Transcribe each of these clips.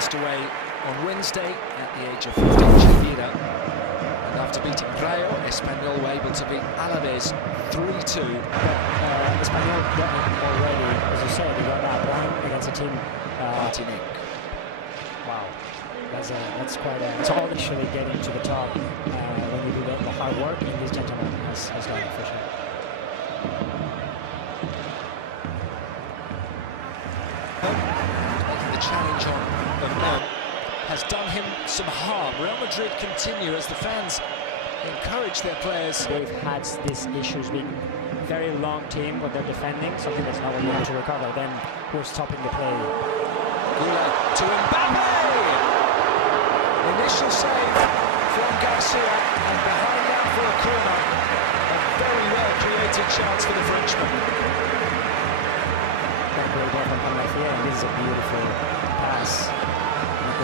passed away on Wednesday at the age of 15. And after beating Rayo, Espanyol were able to beat Alaves 3-2. Espanyol already, as you said, they got that one against a team. Martinique. Wow, that's quite a... It's all actually getting to the top when you do the hard work, and this gentleman has done it for sure. Making the challenge on Mbappé has done him some harm. Real Madrid continue as the fans encourage their players. They've had these issues being very long team when they're defending, something that's not able to recover. Then we're stopping the play. To Mbappé! Initial save from Garcia, and behind that for a corner. A very well created chance for the Frenchman. This is a beautiful pass.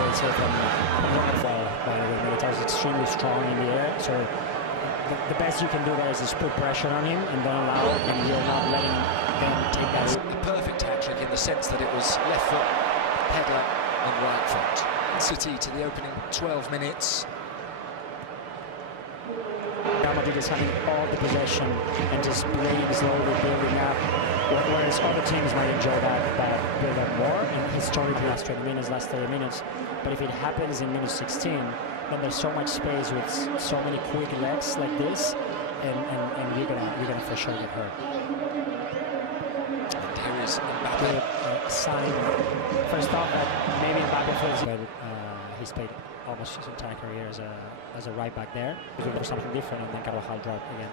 It's from Militao is extremely strong in the air, so the best you can do there is just put pressure on him and don't allow, and you're not letting them take that. A perfect hat-trick in the sense that it was left foot, header and right foot. City to the opening 12 minutes. Real Madrid is having all the possession and just playing slowly, building up, whereas other teams might enjoy that build-up more, and historically last 20 minutes, last 30 minutes. But if it happens in minute 16, then there's so much space with so many quick legs like this, and you're gonna for sure get hurt. And here is Mbappé. Sign first off that maybe Mbappé feels, but he's played almost his entire career as a right back there. He's looking for something different, and then Carvajal dropped again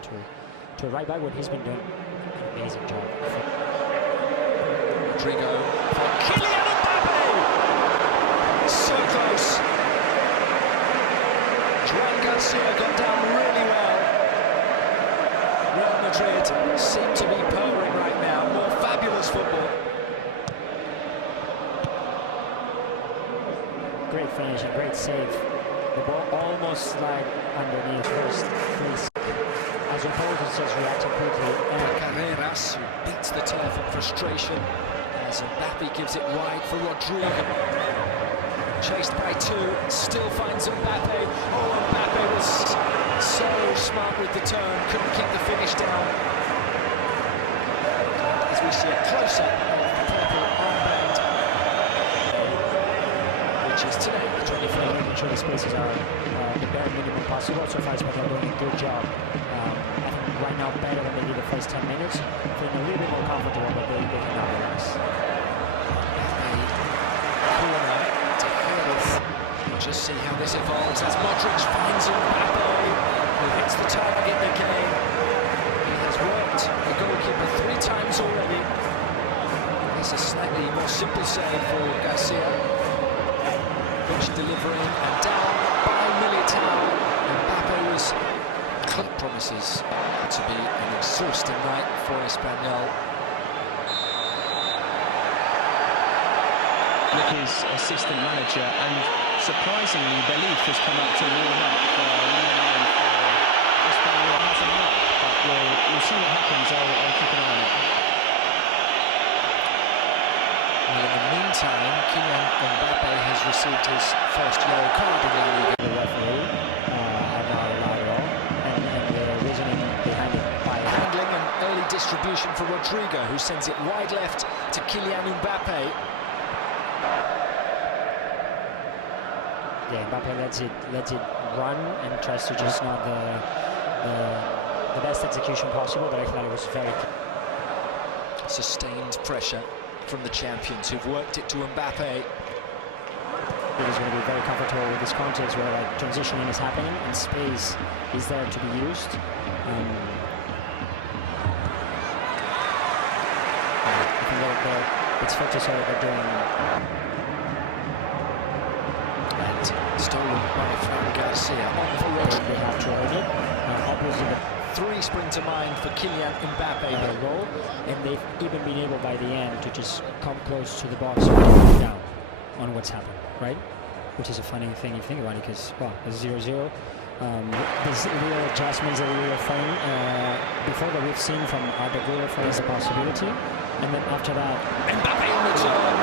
to a right back, what he's been doing an amazing job. Rodrigo for Kylian Mbappé! So close. Juan Garcia got down really well. Real Madrid seem to be purring right now. More fabulous football. Great finish, a great save. The ball almost like underneath first place. As opposed to just reacting quickly. And Carreras, who beats the turf in frustration, as Mbappé gives it wide for Rodrigo. Chased by two, still finds Mbappé. Oh, Mbappé was so smart with the turn, couldn't keep the finish down. As we see a close-up of the purple armband, which is today, the 23rd. making sure the spaces are the bare minimum possible. So far, Espanyol doing a good job. I think right now better than they did the first 10 minutes. Feeling a little bit more comfortable, but they cannot relax. Just see how this evolves as Modric finds Mbappé, who hits the target again. He has worked the goalkeeper 3 times already. It's a slightly more simple save for Garcia. Which delivering and down by Militao. Mbappé was clean. Promises to be an exhausting night for Espanyol. With his assistant manager, and surprisingly, belief has come up to warm up for Espanyol. Hasn't worked, but we'll see what happens. I'll keep an eye on it. Well, in the meantime, Kylian Mbappé has received his first yellow card in the Liga. The referee are not allowed at all, and the reasoning behind it by handling and early distribution for Rodrigo, who sends it wide left to Kylian Mbappé. Yeah, Mbappé lets it run and tries to just not the best execution possible, but I thought it was very sustained pressure from the champions who've worked it to Mbappé. He's going to be very comfortable with this context where like transitioning is happening and space is there to be used. I think that it's fair to say that they're doing. Stolen by Fran Garcia on for Rodrigo. They have to already. Obviously, the 3 spring to mind for Kylian Mbappé. Their role, and they've even been able by the end to just come close to the box down on what's happened, right? Which is a funny thing if you think about it, because well, it's 0-0. These little adjustments that we were finding before that we've seen from Arda Güler as a possibility, and then after that, Mbappé on the turn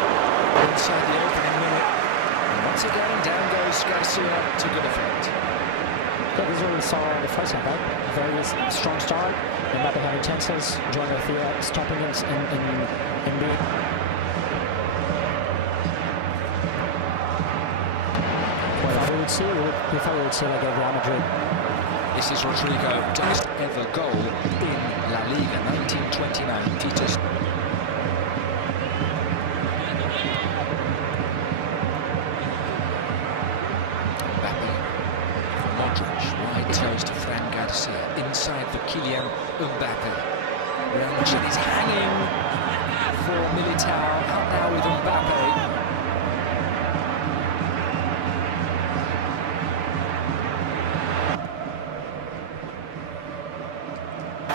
inside the opening minute. Once again, down goes Garcia to good effect. Yeah, this is what we saw in the first half, right? Very strong start. Mbappé having chances, Joan Garcia stopping in mid. Well, we thought we would see like a Real Madrid. This is Rodrigo, first ever goal in La Liga, 1929. Titus. Mbappé for Modric, wide toes to Fran Garcia, inside for Kylian Mbappé. Real Madrid is hanging for Militao, out now with Mbappé.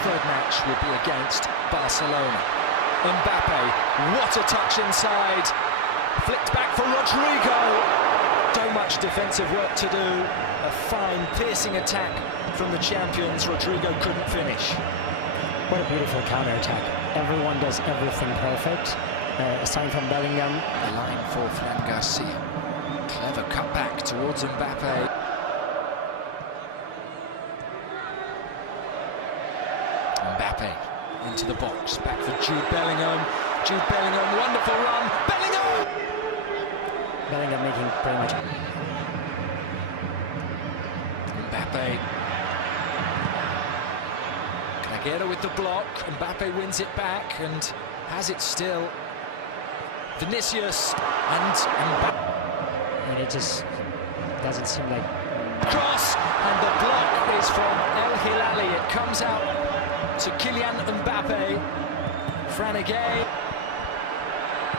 Third match will be against Barcelona. Mbappé, what a touch inside. Flicked back for Rodrigo. So much defensive work to do. A fine, piercing attack from the champions. Rodrigo couldn't finish. What a beautiful counter-attack. Everyone does everything perfect, aside from Bellingham. The line for Fran Garcia. Clever cut back towards Mbappé. Mbappé into the box, back for Jude Bellingham. Jude Bellingham, wonderful run. Bellingham! Bellingham making pretty much. Mbappé. Aguero with the block. Mbappé wins it back and has it still. Vinicius and Mbappé. And it just doesn't seem like. Cross, and the block is from El Hilali. It comes out to Kylian Mbappé. Fran again.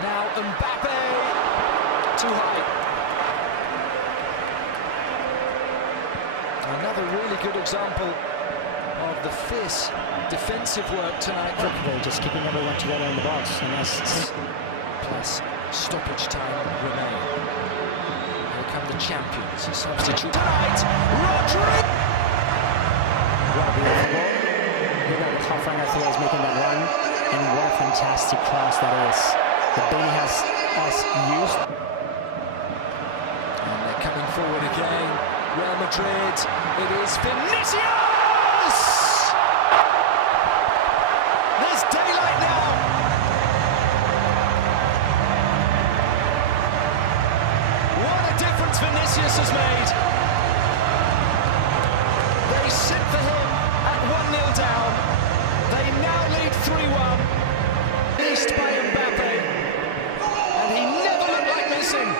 Now Mbappé. Too high. Another really good example of the fierce defensive work tonight. They're just keeping everyone together in the box. And that's plus stoppage time remain. Here come the champions. A substitute tonight. Rodrigo. Look at how Fran Garcia is making that run, and what a fantastic cross that is. That Bailey has used. And they're coming forward again. Real Madrid. It is Vinicius. There's daylight now. What a difference Vinicius has made. They sit for him at 1-0 down. They now lead 3-1. Released by Mbappé. And he never looked like missing.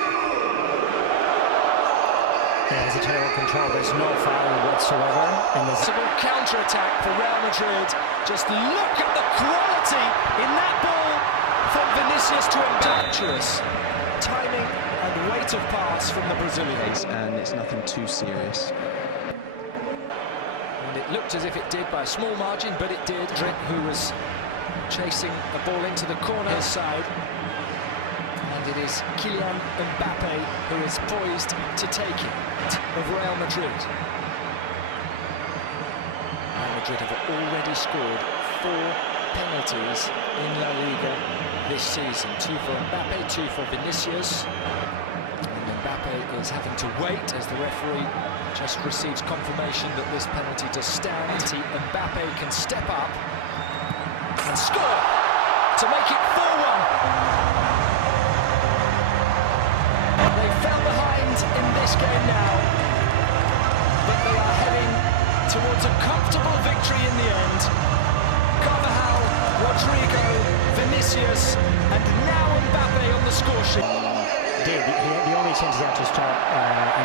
Yeah, it's a terrible control. There's no foul whatsoever. And there's Possible counter-attack for Real Madrid. Just look at the quality in that ball from Vinicius to Mbappé. Timing and weight of pass from the Brazilians. And it's nothing too serious. And it looked as if it did by a small margin, but it did. Drip, who was chasing a ball into the corner side. And it is Kylian Mbappé who is poised to take it of Real Madrid. Real Madrid have already scored 4 penalties in La Liga this season. 2 for Mbappé, 2 for Vinicius. And Mbappé is having to wait as the referee just receives confirmation that this penalty does stand. Mbappé can step up and score to make it 4-1. They fell behind in this game now, but they are heading towards a comfortable victory in the end. Carvajal, Rodrigo, Vinicius, and now Mbappé on the score sheet. the only chance he had to stop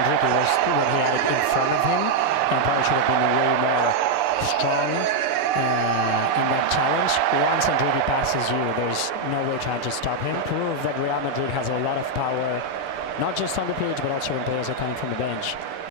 Enrique was when he had it in front of him, and probably should have been way more strong in that challenge. Once Enrique passes you, there's no way trying to stop him. Prove that Real Madrid has a lot of power, not just on the pitch, but also when players are coming from the bench.